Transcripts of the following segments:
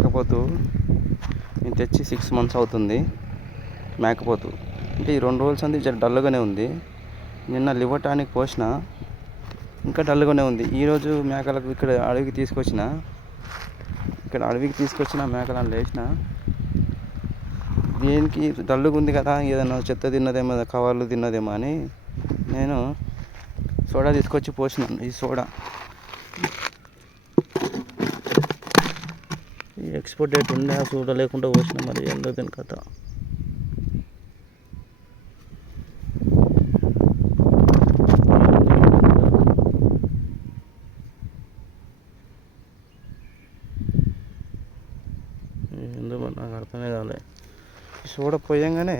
మేకపోతు నేను తెచ్చి 6 months అవుతుంది. మేకపోతు అంటే ఈ 2 రోజుల సంది జర డల్గానే ఉంది. నిన్న లివర్ టానిక్ పోసిన, ఇంకా డల్గానే ఉంది. ఈరోజు మేకలకు ఇక్కడ అడవికి తీసుకొచ్చిన మేకలను లేచిన. దీనికి డల్లుగా ఉంది కదా, ఏదైనా చెత్త తిన్నదేమో, కవర్లు తిన్నదేమో అని నేను సోడా తీసుకొచ్చి పోసినాను. ఈ సోడా ఈ ఎక్స్పోర్ట్ డేట్ ఉండే, ఆ సోడా లేకుండా పోసిన. మరి ఎందుకు దీని కథ? ఎందుకు నాకు అర్థమే కాలే. సోడా పోయంగానే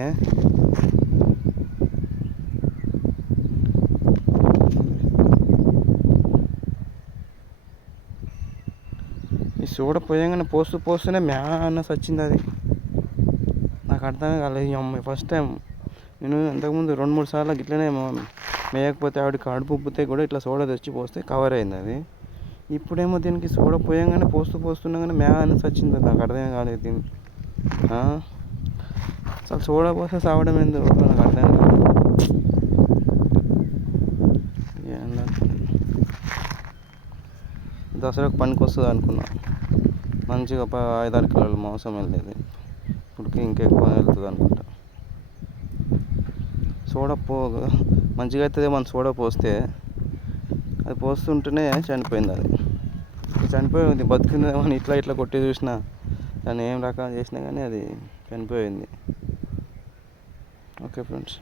పోస్తూనే మ్యానస్ వచ్చింది. అది నాకు అర్థమే కాలేదు. అమ్మాయి ఫస్ట్ టైం నేను ఇంతకుముందు 2-3 సార్లు ఇట్లనే మేయకపోతే ఆవిడకి కడుపు ఉబ్బితే కూడా ఇట్లా సోడా తెచ్చి పోస్తే కవర్ అయింది అది. ఇప్పుడేమో దీనికి సోడా పోయంగానే పోస్తుండగానే మ్యానస్ వచ్చింది. నాకు అర్థమే కాలేదు దీన్ని. అసలు సోడా పోస్తే సావడం ఎందుకు నాకు అర్థం కాలేదు. దసరాకు పనికి వస్తుంది అనుకున్నా. మంచిగా 5-6 కిలోలు మాంసం వెళ్ళేది. ఇప్పటికి ఇంకా ఎక్కువ వెళ్తుంది అనుకుంటా. సోడా మంచిగా అవుతుంది మన సోడా పోస్తే. అది పోస్తుంటేనే చనిపోయింది. అది చనిపోయింది. బతికిందేమో అని ఇట్లా కొట్టి చూసిన, దాన్ని ఏం రకాలు చేసినా కానీ అది చనిపోయింది. Okay friends.